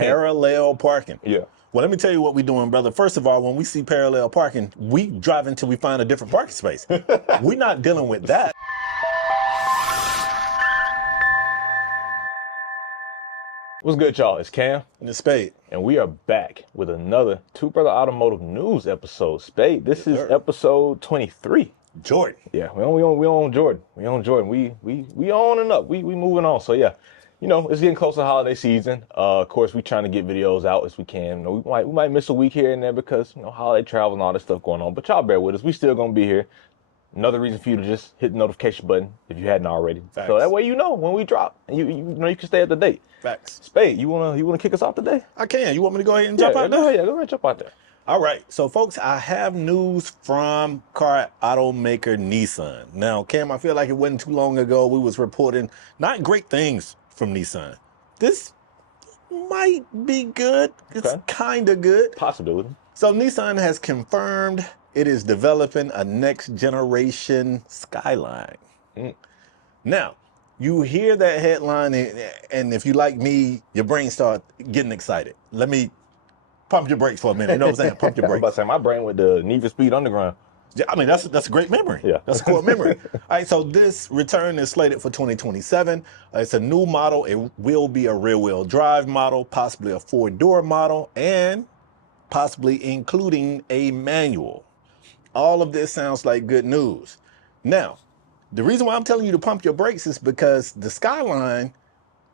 Parallel parking. Yeah. Well, let me tell you what we're doing, brother. First of all, when we see parallel parking, we drive until we find a different parking space. We're not dealing with that. What's good, y'all? It's Cam. And it's Spade. And we are back with another Two Brother Automotive News episode. Spade, this is sir. episode 23. Jordan. Yeah, we on Jordan. We on Jordan. We on and up. We moving on. So yeah, you know, it's getting close to holiday season. Of course, we trying to get videos out as we can. You know, we might miss a week here and there because, you know, holiday travel and all this stuff going on. But y'all bear with us. We still gonna be here. Another reason for you to just hit the notification button if you hadn't already. Facts. So that way you know when we drop and you know you can stay up to date. Facts. Spade, you wanna kick us off today? I can. You want me to go ahead and jump out there? Go ahead and jump out there. All right. So, folks, I have news from car automaker Nissan. Now, Cam, I feel like it wasn't too long ago we was reporting not great things from Nissan. This might be good. It's kind of good. Possibility. So, Nissan has confirmed it is developing a next generation Skyline. Now, you hear that headline, and if you like me, your brain starts getting excited. Let me pump your brakes for a minute. You know what I'm saying? Pump your brakes. I'm about to say, my brain with the Need for Speed Underground. Yeah, I mean, that's a great memory. Yeah. That's a core memory. All right, so this return is slated for 2027. It's a new model. It will be a rear-wheel drive model, possibly a four-door model, and possibly including a manual. All of this sounds like good news. Now, the reason why I'm telling you to pump your brakes is because the Skyline,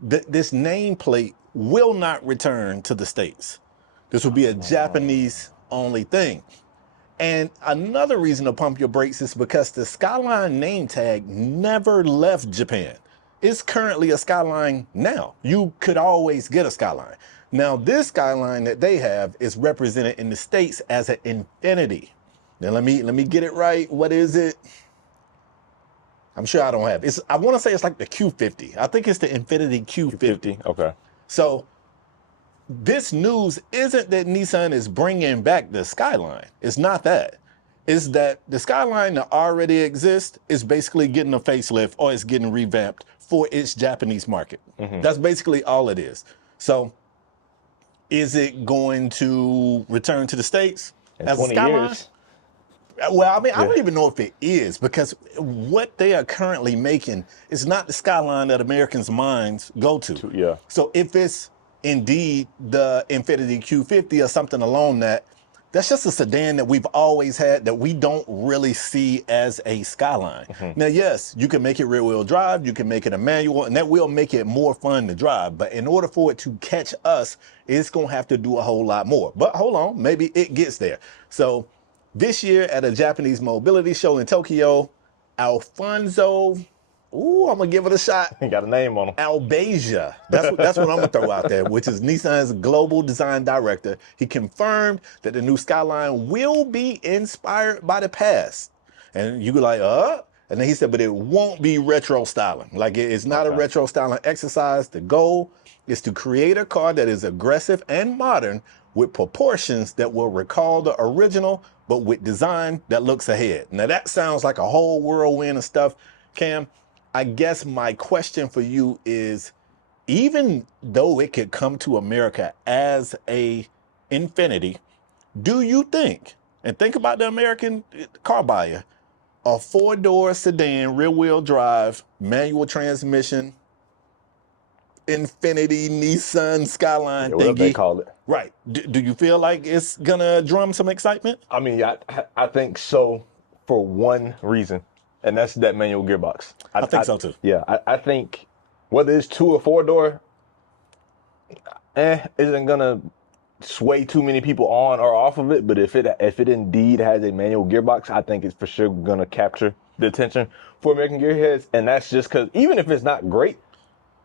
this nameplate will not return to the States. This will be a Japanese-only thing. And another reason to pump your brakes is because the Skyline name tag never left Japan. It's currently a Skyline now. You could always get a Skyline. Now, this Skyline that they have is represented in the States as an Infinity. Now, let me get it right. What is it? I'm sure I don't have it. I want to say it's like the Q50. I think it's the Infinity Q50. Okay. So this news isn't that Nissan is bringing back the Skyline. It's not that. It's that the Skyline that already exists is basically getting a facelift or it's getting revamped for its Japanese market. That's basically all it is. So is it going to return to the States as a Skyline? Years. Well, I mean, I don't even know if it is, because what they are currently making is not the Skyline that Americans' minds go to. Yeah. So if it's indeed the Infinity Q50 or something along that's just a sedan that we've always had that we don't really see as a Skyline. Now, yes, you can make it rear-wheel drive, you can make it a manual, and that will make it more fun to drive. But in order for it to catch us, it's going to have to do a whole lot more. But hold on, maybe it gets there. So this year at a Japanese mobility show in Tokyo, Alfonso, I'm going to give it a shot. He got a name on him. Albasia. That's what I'm going to throw out there, which is Nissan's global design director. He confirmed that the new Skyline will be inspired by the past. And you go like, And then he said, but it won't be retro styling. Like, it's not a retro styling exercise. The goal is to create a car that is aggressive and modern with proportions that will recall the original, but with design that looks ahead. Now, that sounds like a whole whirlwind of stuff, Cam. I guess my question for you is, even though it could come to America as a Infinity, do you think, and think about the American car buyer, a four-door sedan, rear-wheel drive, manual transmission, Infinity Nissan Skyline whatever they call it. Right. Do you feel like it's going to drum some excitement? I mean, I think so for one reason, and that's that manual gearbox. I think so too. Yeah, I think whether it's two or four door, isn't going to sway too many people on or off of it. But if it indeed has a manual gearbox, I think it's for sure going to capture the attention for American gearheads. And that's just because even if it's not great,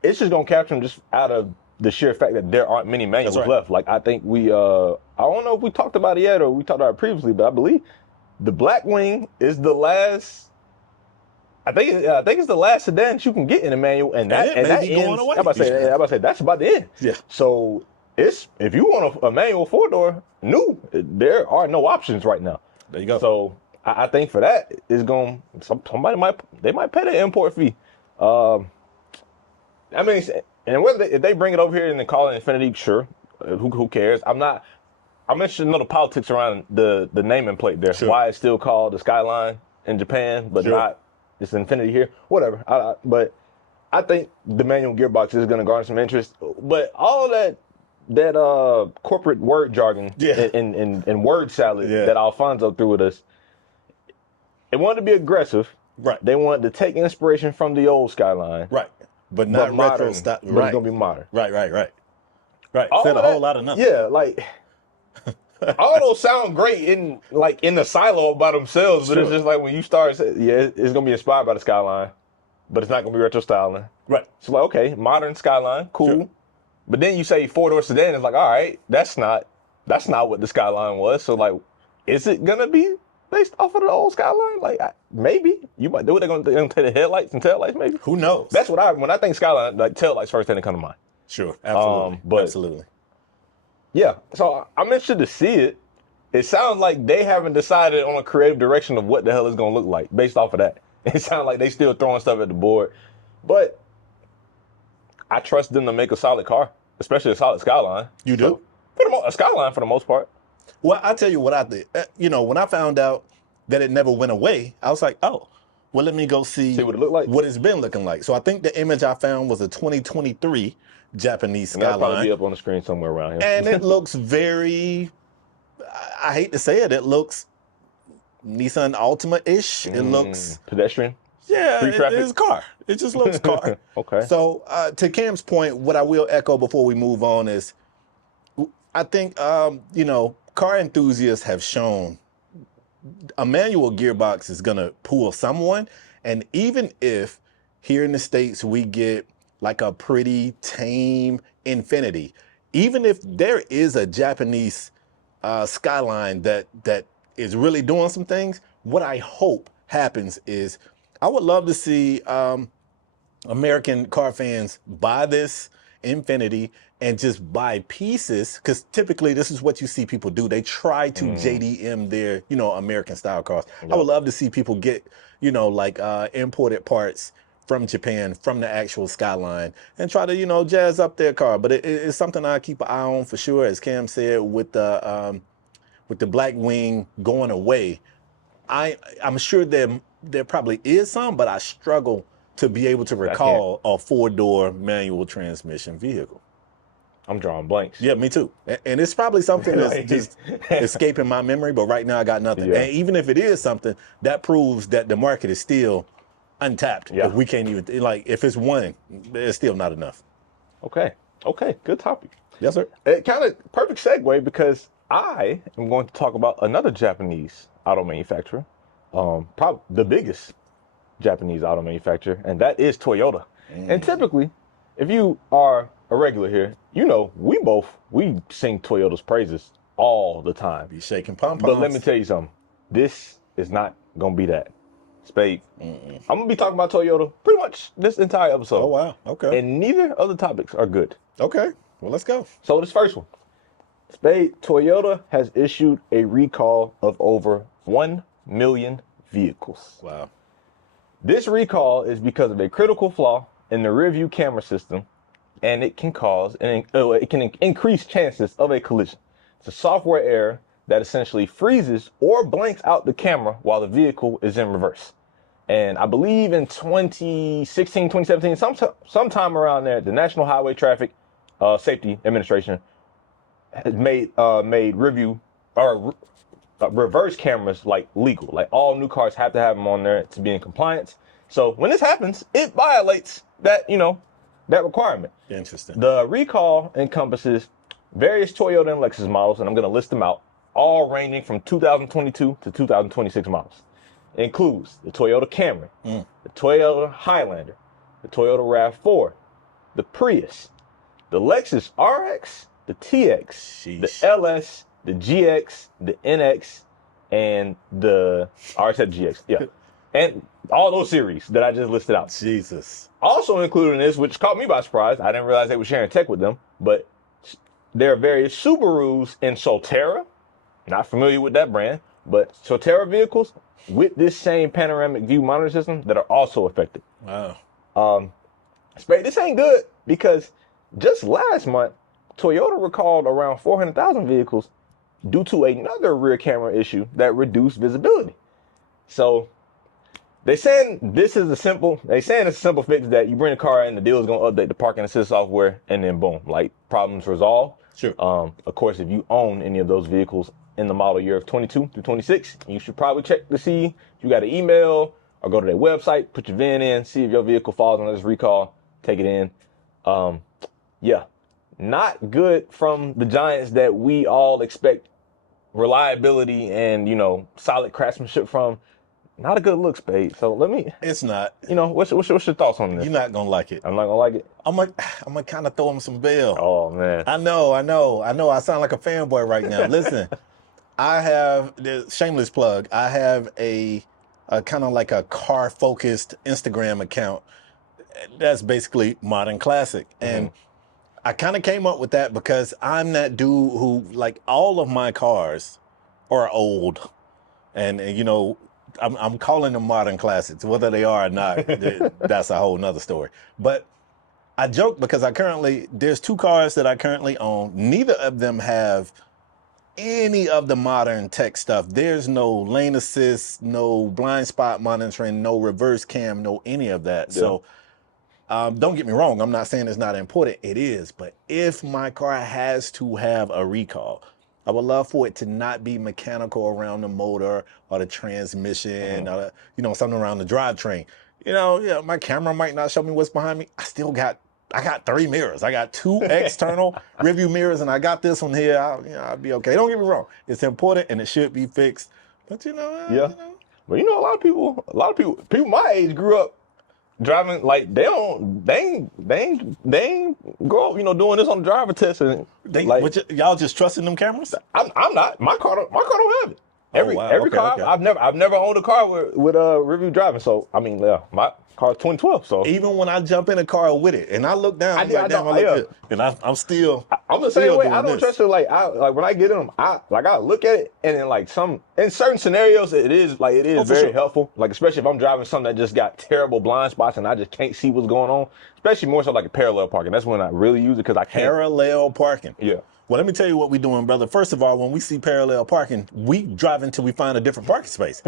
it's just going to capture them just out of the sheer fact that there aren't many manuals left. Like, I think I don't know if we talked about it yet or we talked about it previously, but I believe the Blackwing is the last, I think it's the last sedan that you can get in a manual, and that ends. Going away. I'm about to say that's about the end. Yeah. So if you want a manual four-door new, there are no options right now. There you go. So I think for that is going, somebody might pay the import fee. I mean, and whether if they bring it over here and they call it Infinity, sure. who cares? I'm interested to know the politics around the naming plate there. Sure. Why it's still called the Skyline in Japan, but not this Infinity here. Whatever. But I think the manual gearbox is going to garner some interest. But all that corporate word jargon and word salad that Alfonso threw at us, they wanted to be aggressive. Right. They wanted to take inspiration from the old Skyline. Right. But not modern, retro style. But it's going to be modern. Right. Said a whole lot of nothing. Yeah, like all those sound great in the silo by themselves, but it's just like when you start, it's gonna be inspired by the Skyline, but it's not gonna be retro styling. Right. So like, okay, modern Skyline, cool. Sure. But then you say 4-door sedan, it's like, all right, that's not what the Skyline was. So like, is it gonna be based off of the old Skyline? Like maybe you might do it. They're gonna take the headlights and taillights, maybe. Who knows? That's what when I think Skyline, like taillights first thing that come to mind. Sure, absolutely, absolutely. Yeah, so I'm interested to see it. It sounds like they haven't decided on a creative direction of what the hell it's going to look like based off of that. It sounds like they still throwing stuff at the board. But I trust them to make a solid car, especially a solid Skyline. You do? So, a Skyline for the most part. Well, I'll tell you what I did. When I found out that it never went away, I was like, oh, well, let me go see what it looked like. What it's been looking like. So I think the image I found was a 2023 Japanese Skyline. That'll probably be up on the screen somewhere around here. And it looks very, I hate to say it, it looks Nissan Altima-ish. It looks pedestrian. Yeah, it's a car. It just looks car. Okay. So to Cam's point, what I will echo before we move on is, I think car enthusiasts have shown a manual gearbox is gonna pull someone, and even if here in the States we get like a pretty tame Infinity, even if there is a Japanese Skyline that is really doing some things, what I hope happens is I would love to see American car fans buy this Infinity and just buy pieces, because typically this is what you see people do. They try to JDM their, American style cars. Yep. I would love to see people get, imported parts from Japan, from the actual Skyline, and try to, jazz up their car. But it's something I keep an eye on for sure. As Cam said, with the black wing going away, I'm sure there probably is some, but I struggle to be able to recall a 4-door manual transmission vehicle. I'm drawing blanks. Yeah, me too. And it's probably something that's just escaping my memory, but right now I got nothing. Yeah. And even if it is something, that proves that the market is still untapped. Yeah. If we can't even, if it's one, it's still not enough. Okay, good topic. Yes, sir. It kind of perfect segue, because I am going to talk about another Japanese auto manufacturer, probably the biggest Japanese auto manufacturer, and that is Toyota. And typically, if you are a regular here, we sing Toyota's praises all the time. Be shaking pom-poms. But let me tell you something. This is not going to be that. Spade. I'm going to be talking about Toyota pretty much this entire episode. Oh, wow. Okay. And neither of the topics are good. Okay. Well, let's go. So this first one. Spade, Toyota has issued a recall of over 1 million vehicles. Wow. This recall is because of a critical flaw in the rear view camera system, and it can increase chances of a collision. It's a software error that essentially freezes or blanks out the camera while the vehicle is in reverse. And I believe in 2016, 2017, sometime around there, the National Highway Traffic Safety Administration has made reverse cameras legal. Like, all new cars have to have them on there to be in compliance. So when this happens, it violates that requirement. Interesting. The recall encompasses various Toyota and Lexus models, and I'm going to list them out, all ranging from 2022 to 2026 models. It includes the Toyota Camry, the Toyota Highlander, the Toyota RAV4, the Prius, the Lexus RX, the TX, the LS, the GX, the NX, and the RX GX. Yeah. And all those series that I just listed out. Jesus. Also included in this, which caught me by surprise, I didn't realize they were sharing tech with them, but there are various Subarus and Solterra, not familiar with that brand, but Solterra vehicles with this same panoramic view monitor system that are also affected. Wow. Spade, this ain't good, because just last month, Toyota recalled around 400,000 vehicles due to another rear camera issue that reduced visibility. So they saying it's a simple fix that you bring the car in, the dealer's gonna update the parking assist software, and then boom, like problems resolved. Sure. Of course, if you own any of those vehicles in the model year of 22 through 26, you should probably check to see if you got an email or go to their website, put your VIN in, see if your vehicle falls under this recall, take it in. Yeah, not good from the giants that we all expect reliability and, solid craftsmanship from. Not a good look, Spade. So let me. It's not. What's your thoughts on this? You're not gonna like it. I'm not gonna like it. I'm gonna kind of throw him some bail. Oh man. I know. I sound like a fanboy right now. Listen, I have shameless plug. I have a kind of like a car focused Instagram account. That's basically Modern Classic, and I kind of came up with that because I'm that dude who, like, all of my cars are old, and I'm calling them modern classics, whether they are or not. That's a whole nother story. But I joke because there's 2 cars that I currently own. Neither of them have any of the modern tech stuff. There's no lane assist, no blind spot monitoring, no reverse cam, no any of that. Yeah. So don't get me wrong. I'm not saying it's not important. It is. But if my car has to have a recall, I would love for it to not be mechanical around the motor or the transmission or something around the drivetrain. My camera might not show me what's behind me. I got 3 mirrors. I got 2 external review mirrors, and I got this one here. I'll be okay. Don't get me wrong. It's important and it should be fixed. But yeah. Well, a lot of people my age grew up driving like they ain't grow up, doing this on the driver test, and y'all just trusting them cameras? I'm not. My car don't have it. Every car. Okay. I've never owned a car with review driving. So I mean, yeah, my car's 2012. So even when I jump in a car with it and I look down, I look good. And I'm still. I'm the same way. I don't trust it. Like when I get in them, I look at it, and then in certain scenarios it is very helpful. Like especially if I'm driving something that just got terrible blind spots and I just can't see what's going on. Especially more so like a parallel parking. That's when I really use it because I can't. Parallel parking. Yeah. Well, let me tell you what we're doing, brother. First of all, when we see parallel parking, we drive until we find a different parking space.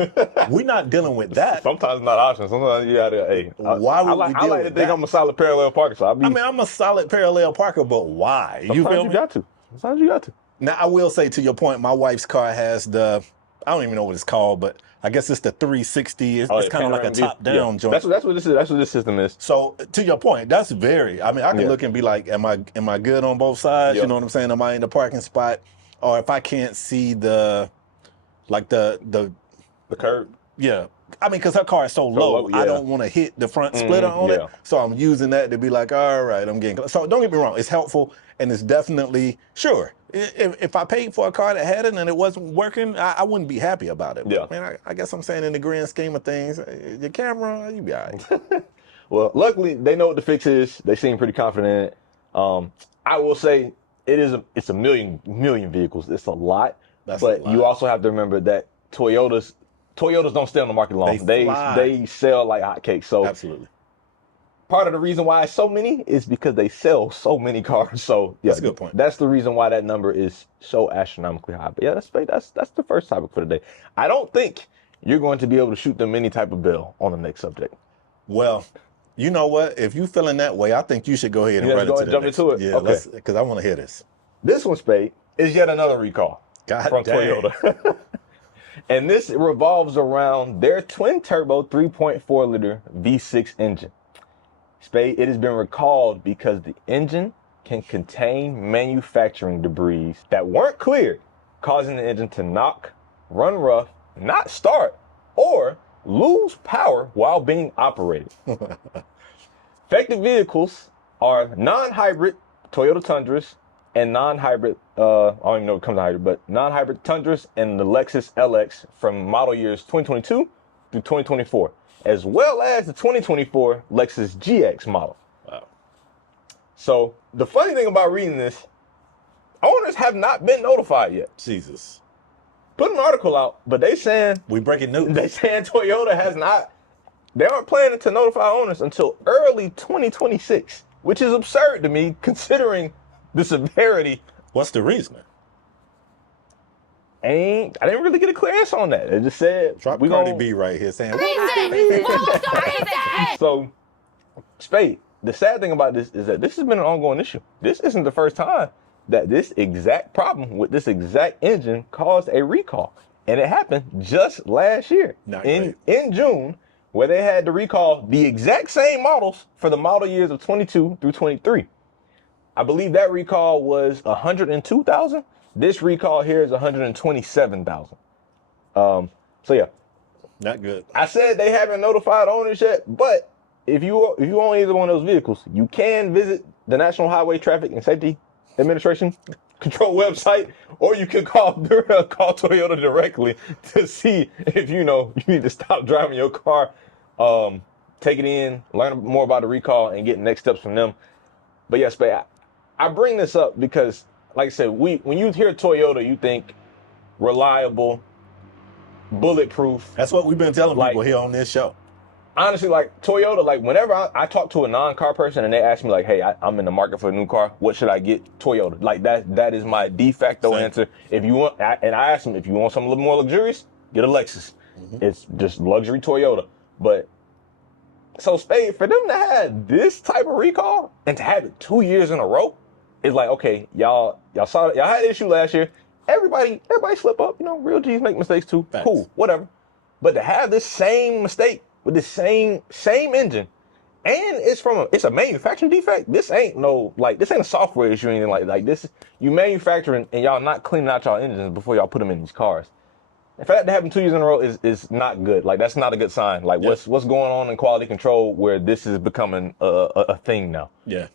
We're not dealing with that. Sometimes it's not an option. Sometimes you gotta, why would we deal with that? I like to think I'm a solid parallel parker. So I'm a solid parallel parker, but why? You feel me? Sometimes you got to. Now, I will say, to your point, my wife's car has I don't even know what it's called, but I guess it's the 360. It's kind of like a top-down joint. That's what this is. That's what this system is. So, to your point, that's I can look and be like, am I good on both sides? You know what I'm saying? Am I in the parking spot? Or if I can't see the curb? Yeah. I mean, because her car is so low, I don't want to hit the front splitter on it. So I'm using that to be like, all right, I'm getting close. So don't get me wrong. It's helpful, and it's definitely, sure, if I paid for a car that had it and it wasn't working, I wouldn't be happy about it. Yeah. But, man, I guess I'm saying in the grand scheme of things, your camera, you be all right. Well, luckily, they know what the fix is. They seem pretty confident in it. I will say it's a million vehicles. It's a lot. But you also have to remember that Toyotas don't stay on the market long. They sell like hotcakes. So absolutely. Part of the reason why it's so many is because they sell so many cars. So yeah, that's a good point. That's the reason why that number is so astronomically high. But yeah, that's the first topic for today. I don't think you're going to be able to shoot them any type of bill on the next subject. Well, you know what? If you're feeling that way, I think you should go ahead and jump into it. Yeah, okay. Because I want to hear this. This one, Spade, is yet another recall from Toyota. And this revolves around their twin-turbo 3.4-liter V6 engine. Spade, it has been recalled because the engine can contain manufacturing debris that weren't cleared, causing the engine to knock, run rough, not start, or lose power while being operated. Affected vehicles are non-hybrid Toyota Tundras and non-hybrid, I don't even know if it comes to hybrid, but non-hybrid Tundras and the Lexus LX from model years 2022 through 2024, as well as the 2024 Lexus GX model. Wow. So the funny thing about reading this, owners have not been notified yet. Jesus. Put an article out, but they saying we breaking news. They saying Toyota has not. They aren't planning to notify owners until early 2026, which is absurd to me considering the severity. What's the reasoning? I didn't really get a clear answer on that. It just said Drop Cardi B right here saying, So, Spade, the sad thing about this is that this has been an ongoing issue. This isn't the first time that this exact problem with this exact engine caused a recall. And it happened just last year in June, where they had to recall the exact same models for the model years of 22 through 23. I believe that recall was 102,000. This recall here is 127,000. So yeah. Not good. I said they haven't notified owners yet, but if you own either one of those vehicles, you can visit the National Highway Traffic and Safety Administration Control website, or you can call Toyota directly to see if you need to stop driving your car, take it in, learn more about the recall, and get next steps from them. But yes, I bring this up because, like I said, when you hear Toyota, you think reliable, bulletproof. That's what we've been telling people here on this show. Honestly, like Toyota, like whenever I talk to a non-car person and they ask me like, hey, I'm in the market for a new car, what should I get? Toyota. Like that is my de facto answer. If you want, and I ask them, if you want something a little more luxurious, get a Lexus. It's just luxury Toyota. But so Spade, for them to have this type of recall and to have it 2 years in a row, it's like, okay, y'all saw it. Y'all had an issue last year. Everybody slip up. Real G's make mistakes too. Thanks. Cool, whatever. But to have this same mistake with the same engine, and it's a manufacturing defect. This ain't a software issue or anything like this. You manufacturing and y'all not cleaning out y'all engines before y'all put them in these cars. In fact, that happen 2 years in a row is not good. Like that's not a good sign. Like what's going on in quality control where this is becoming a thing now. Yeah.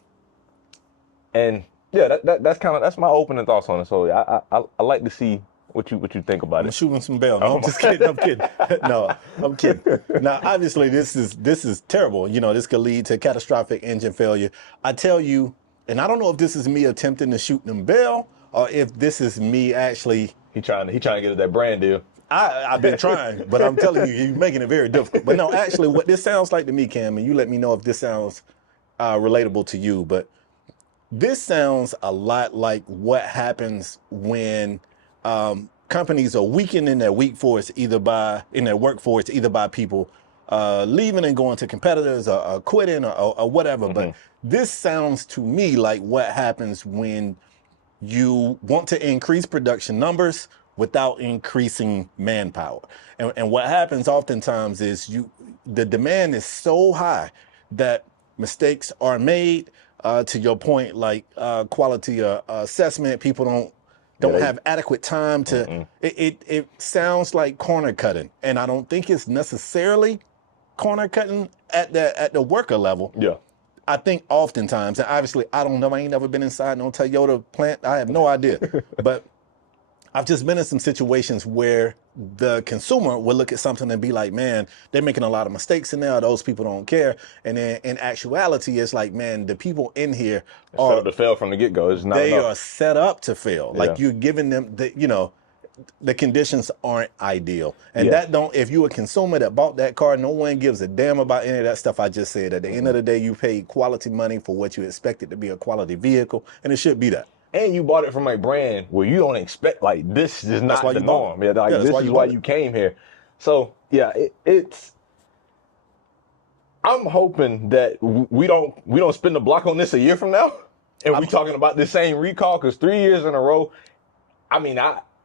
And yeah, that's my opening thoughts on it. So I like to see what you think about it. I'm shooting some bail. No, I'm just kidding. I'm kidding. No, I'm kidding. Now, obviously, this is terrible. This could lead to catastrophic engine failure. I tell you, and I don't know if this is me attempting to shoot them bail or if this is me actually. He trying to get at that brand deal. I've been trying, but I'm telling you, you're making it very difficult. But no, actually, what this sounds like to me, Cam, and you let me know if this sounds relatable to you, but this sounds a lot like what happens when companies are weakened in their workforce, either by people leaving and going to competitors or quitting or whatever. But this sounds to me like what happens when you want to increase production numbers without increasing manpower. And what happens oftentimes is the demand is so high that mistakes are made. To your point, like quality assessment, people don't have adequate time to. It sounds like corner cutting, and I don't think it's necessarily corner cutting at the worker level. Yeah. I think oftentimes, and obviously I don't know, I ain't never been inside no Toyota plant. I have no idea, but I've just been in some situations where the consumer will look at something and be like, man, they're making a lot of mistakes in there. Those people don't care. And then in actuality, it's like, man, the people in here are set up to fail from the get-go. It's not they enough. are set up to fail. Yeah. Like you're giving them the conditions aren't ideal. And if you're a consumer that bought that car, no one gives a damn about any of that stuff I just said. At the end of the day, you paid quality money for what you expected to be a quality vehicle, and it should be that. And you bought it from a brand where you don't expect, like, this is not the norm. Yeah, like, this is why you came here. So, yeah, I'm hoping that we don't spin the block on this a year from now, and we talking about the same recall, because 3 years in a row, I mean,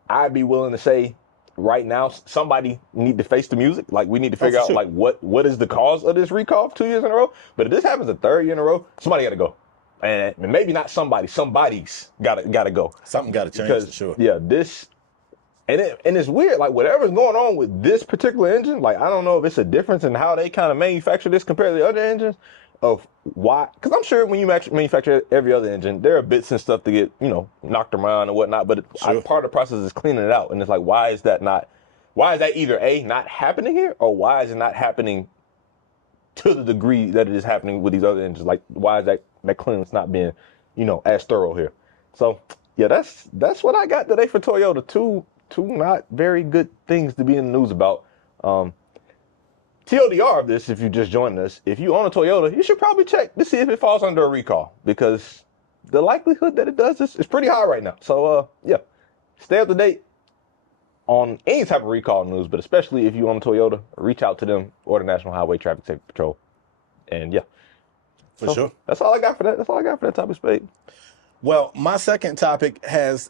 I'd be willing to say right now, somebody need to face the music. Like, we need to figure out, like, what is the cause of this recall 2 years in a row. But if this happens a third year in a row, somebody got to go. And maybe not somebody's gotta go. Something gotta change for sure. Yeah, and it's weird, like whatever's going on with this particular engine, like I don't know if it's a difference in how they kind of manufacture this compared to the other engines, of why, because I'm sure when you manufacture every other engine, there are bits and stuff to get, knocked around and whatnot, but part of the process is cleaning it out. And it's like, why is that either A, not happening here, or why is it not happening to the degree that it is happening with these other engines? Like, why is that cleaning's not being, as thorough here? So, yeah, that's what I got today for Toyota. Two not very good things to be in the news about. TLDR of this, if you just joined us, if you own a Toyota, you should probably check to see if it falls under a recall, because the likelihood that it does is pretty high right now. So, yeah, stay up to date on any type of recall news, but especially if you own a Toyota, reach out to them or the National Highway Traffic Safety Patrol. And yeah, For sure. That's all I got for that. That's all I got for that topic, Spade. Well, my second topic has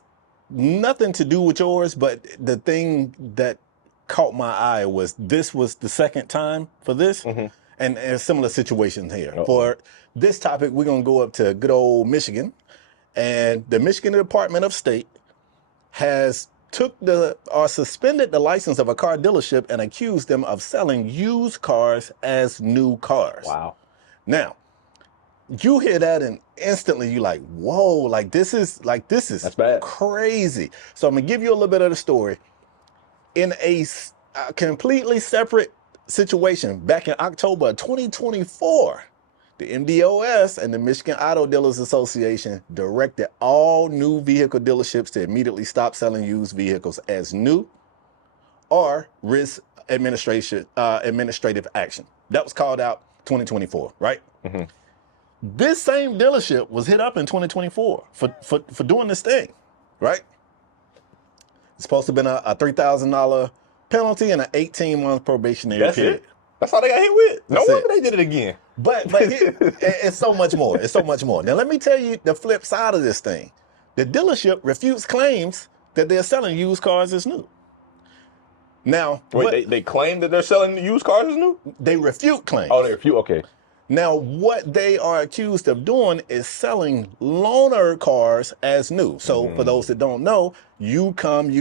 nothing to do with yours, but the thing that caught my eye was this was the second time for this, and a similar situation here. For this topic, we're going to go up to good old Michigan, and the Michigan Department of State has suspended the license of a car dealership and accused them of selling used cars as new cars. Wow. Now, you hear that and instantly you're like, whoa, like this is That's bad. crazy. So I'm gonna give you a little bit of the story. In a completely separate situation, back in October of 2024, the MDOS and the Michigan Auto Dealers Association directed all new vehicle dealerships to immediately stop selling used vehicles as new or risk administrative action. That was called out 2024, right? This same dealership was hit up in 2024 for doing this thing, right? It's supposed to have been a $3,000 penalty and an 18-month probationary period. It. That's all they got hit with. That's no wonder they did it again. But it's so much more. It's so much more. Now, let me tell you the flip side of this thing. The dealership refutes claims that they're selling used cars as new. Now, wait, they claim that they're selling used cars as new? They refute claims. Oh, they refute, okay. Now, what they are accused of doing is selling loaner cars as new. So for those that don't know, you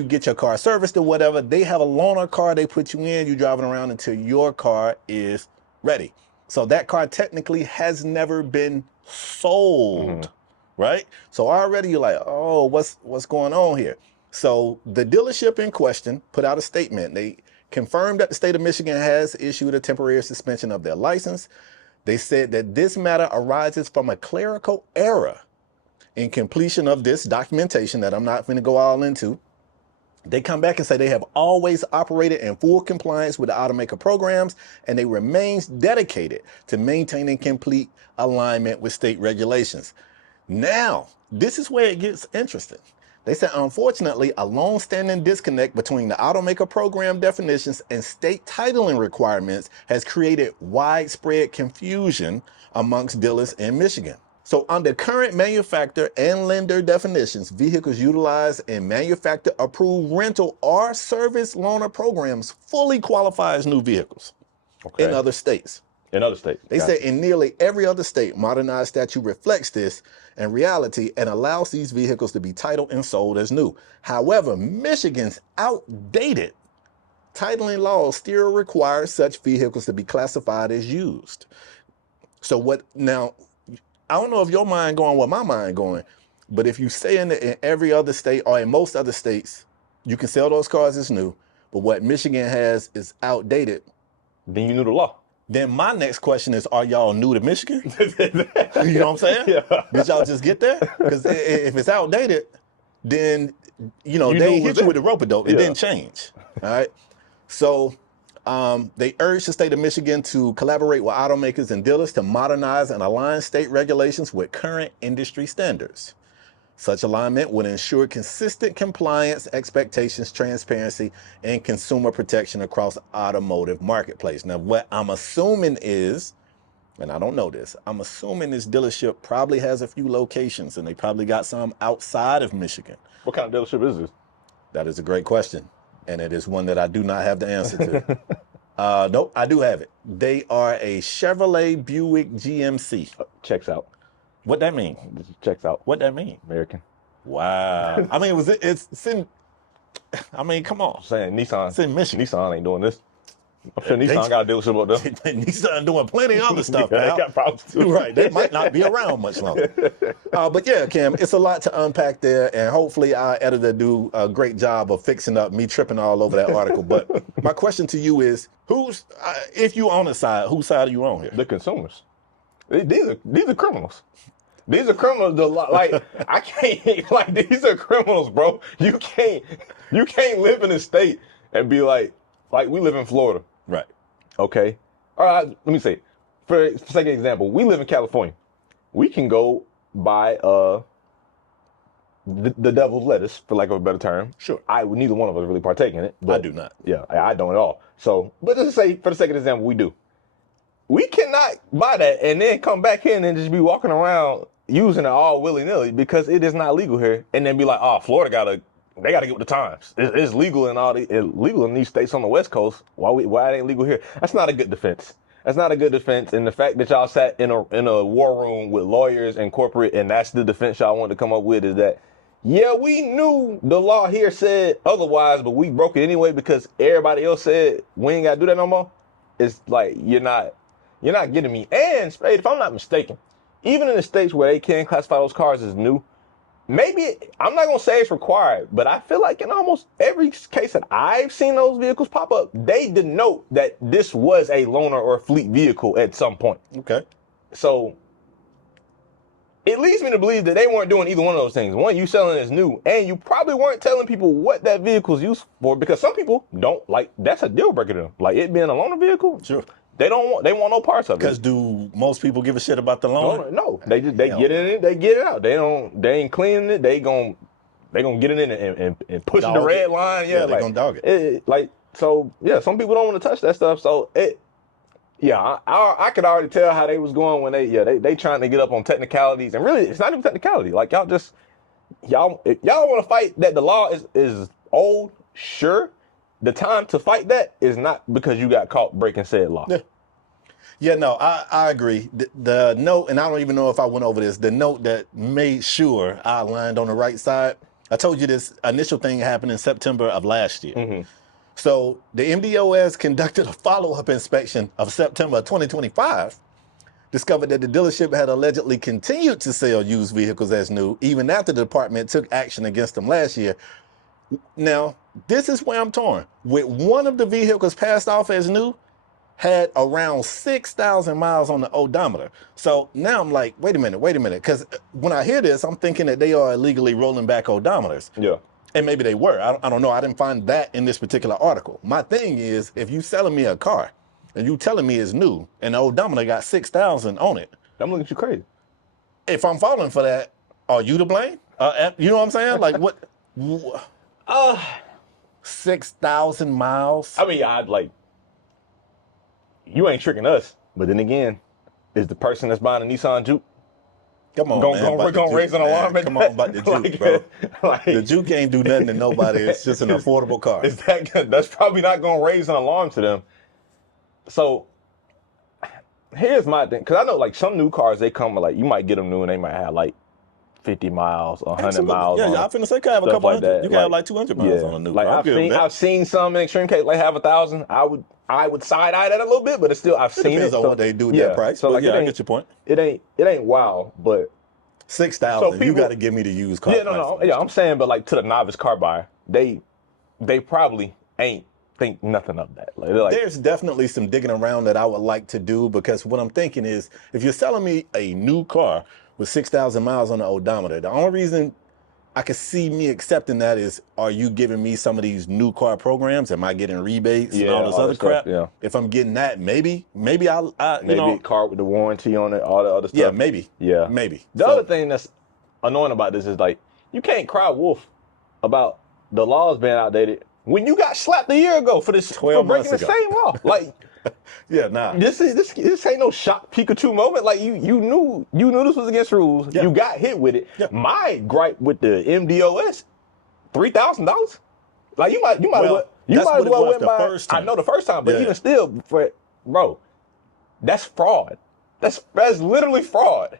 get your car serviced or whatever. They have a loaner car. They put you in, you're driving around until your car is ready. So that car technically has never been sold, right? So already you're like, oh, what's going on here? So the dealership in question put out a statement. They confirmed that the state of Michigan has issued a temporary suspension of their license. They said that this matter arises from a clerical error in completion of this documentation that I'm not going to go all into. They come back and say they have always operated in full compliance with the automaker programs, and they remain dedicated to maintaining complete alignment with state regulations. Now, this is where it gets interesting. They said, unfortunately, a long-standing disconnect between the automaker program definitions and state titling requirements has created widespread confusion amongst dealers in Michigan. So under current manufacturer and lender definitions, vehicles utilized in manufacturer-approved rental or service loaner programs fully qualify as new vehicles in other states. In other states. They say in nearly every other state, modernized statute reflects this in reality and allows these vehicles to be titled and sold as new. However, Michigan's outdated titling laws still require such vehicles to be classified as used. So now, I don't know if your mind going where my mind going, but if you say in every other state or in most other states, you can sell those cars as new, but what Michigan has is outdated. Then you knew the law. Then my next question is, are y'all new to Michigan? You know what I'm saying? Yeah. Did y'all just get there? Because if it's outdated, then, they hit you with the rope-a-dope. It didn't change. All right. So they urge the state of Michigan to collaborate with automakers and dealers to modernize and align state regulations with current industry standards. Such alignment would ensure consistent compliance, expectations, transparency, and consumer protection across the automotive marketplace. Now, what I'm assuming is, and I don't know this, I'm assuming this dealership probably has a few locations and they probably got some outside of Michigan. What kind of dealership is this? That is a great question. And it is one that I do not have the answer to. Nope, I do have it. They are a Chevrolet Buick GMC. Checks out. What that mean? Checks out. What that mean? American. Wow. I mean, it's in, I mean, come on. I'm saying Nissan. It's in Michigan. Nissan ain't doing this. I'm sure Nissan got a dealership up there. Nissan doing plenty of other stuff They now. got problems too. Right. They might not be around much longer. But yeah, Cam, it's a lot to unpack there. And hopefully our editor do a great job of fixing up me tripping all over that article. But my question to you is, if you on the side, whose side are you on here? The consumers. These are criminals. These are criminals. I can't, these are criminals, bro. You can't live in a state and be like we live in Florida. Right. Okay. All right. Let me say, for sake of example, we live in California. We can go by the devil's lettuce, for lack of a better term. Sure. Neither one of us really partake in it. But I do not. Yeah, I don't at all. So, but just say, for the sake of example, we do. We cannot buy that and then come back in and just be walking around using it all willy-nilly because it is not legal here. And then be like, oh, Florida they gotta get with the times. It's legal in legal in these states on the West Coast. Why it ain't legal here? That's not a good defense. That's not a good defense. And the fact that y'all sat in a war room with lawyers and corporate, and that's the defense y'all wanted to come up with, is that, yeah, we knew the law here said otherwise, but we broke it anyway because everybody else said we ain't gotta do that no more. It's like, you're not getting me. And Spade, if I'm not mistaken, even in the states where they can classify those cars as new, maybe, I'm not going to say it's required, but I feel like in almost every case that I've seen those vehicles pop up, they denote that this was a loaner or fleet vehicle at some point. Okay. So it leads me to believe that they weren't doing either one of those things. One, you selling it as new, and you probably weren't telling people what that vehicle's used for, because some people don't, like, that's a deal breaker to them. Like, it being a loaner vehicle, Sure. They want no parts of it. Because do most people give a shit about the loan? No. They get in it, they get it out. They ain't cleaning it. They gon' get it in and push the red line. Yeah, they gonna dog it. So yeah, some people don't want to touch that stuff. So I could already tell how they was going when they trying to get up on technicalities, and really it's not even technicality. Like if y'all want to fight that the law is old, sure. The time to fight that is not because you got caught breaking said law. Yeah, no, I agree. The note, and I don't even know if I went over this, the note that made sure I aligned on the right side, I told you this initial thing happened in September of last year. Mm-hmm. So the MDOS conducted a follow-up inspection of September 2025, discovered that the dealership had allegedly continued to sell used vehicles as new, even after the department took action against them last year. Now, this is where I'm torn. With one of the vehicles passed off as new, had around 6,000 miles on the odometer. So now I'm like, wait a minute. Because when I hear this, I'm thinking that they are illegally rolling back odometers. Yeah. And maybe they were. I don't know. I didn't find that in this particular article. My thing is, if you selling me a car and you telling me it's new and the odometer got 6,000 on it, I'm looking at you crazy. If I'm falling for that, are you to blame? You know what I'm saying? Like what? 6,000 miles. I mean, you ain't tricking us. But then again, is the person that's buying a Nissan Juke Come on, man. Gonna raise an alarm? Come on about the Juke, bro. The Juke ain't do nothing to nobody. It's just an affordable car. Is that good? That's probably not gonna raise an alarm to them. So here's my thing, because I know like some new cars, they come with you might get them new and they might have 50 miles, 100 Absolutely. miles. Yeah, I'm finna say, you can have a couple hundred. You can have 200 miles on a new car. I've seen some in extreme case have 1,000. I would side eye that a little bit, but it's still I've seen it. Depends on what they do with that price. So I get your point. It ain't wild, but 6,000. You got to give me the used car. Yeah, I'm saying, but to the novice car buyer, they probably ain't think nothing of that. There's definitely some digging around that I would like to do, because what I'm thinking is, if you're selling me a new car with 6,000 miles on the odometer, the only reason I could see me accepting that is, are you giving me some of these new car programs? Am I getting rebates and all this other crap? Yeah. If I'm getting that, maybe I'll a car with the warranty on it, all the other stuff. Yeah, maybe. Yeah. Maybe. The other thing that's annoying about this is you can't cry wolf about the laws being outdated when you got slapped a year ago for breaking the same law. Yeah, nah. This ain't no shock Pikachu moment. You knew this was against rules. Yeah. You got hit with it. Yeah. My gripe with the MDOS, $3,000. You might as well went by. First time. I know the first time, but even still, bro, that's fraud. That's literally fraud.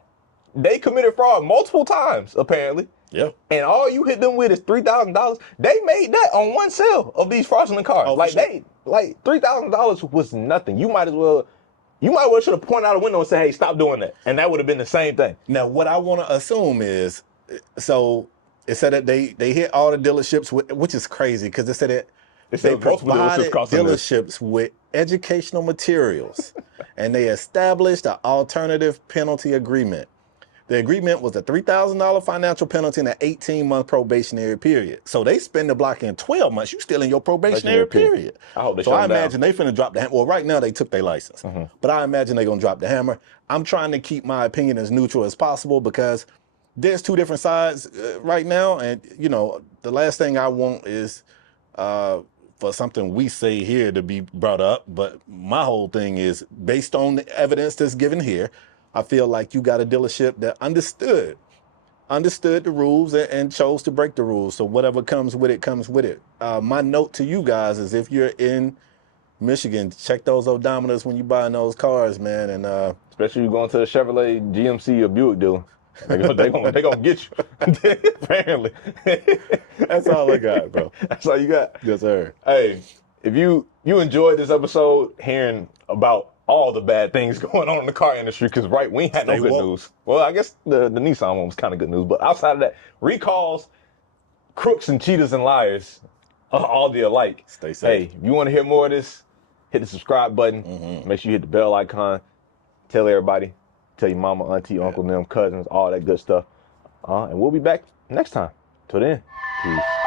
They committed fraud multiple times, apparently. Yeah. And all you hit them with is $3,000. They made that on one sale of these fraudulent cars. $3,000 was nothing. You might as well should have pointed out a window and said, hey, stop doing that. And that would have been the same thing. Now, what I want to assume is, so it said that they hit all the dealerships which is crazy, because they said that they provided dealerships with educational materials and they established an alternative penalty agreement. The agreement was a $3,000 financial penalty and an 18-month probationary period. So they spend the block in 12 months. You still in your probationary period. I imagine they finna drop the hammer. Well, right now they took their license, but I imagine they're gonna drop the hammer. I'm trying to keep my opinion as neutral as possible, because there's two different sides right now, and you know, the last thing I want is for something we say here to be brought up. But my whole thing is based on the evidence that's given here. I feel like you got a dealership that understood the rules and chose to break the rules. So whatever comes with it, comes with it. My note to you guys is if you're in Michigan, check those odometers when you buying those cars, man. And especially you going to the Chevrolet, GMC, or Buick deal. They gonna get you. Apparently. that's all I got, bro. That's all you got. Yes, sir. Hey, if you enjoyed this episode, hearing about all the bad things going on in the car industry, because we ain't had no good news. Well, I guess the Nissan one was kind of good news, but outside of that, recalls, crooks and cheaters and liars, all the alike. Stay safe. Hey, if you want to hear more of this, hit the subscribe button. Make sure you hit the bell icon. Tell everybody. Tell your mama, auntie, uncle, them, cousins, all that good stuff. And we'll be back next time. Till then, peace.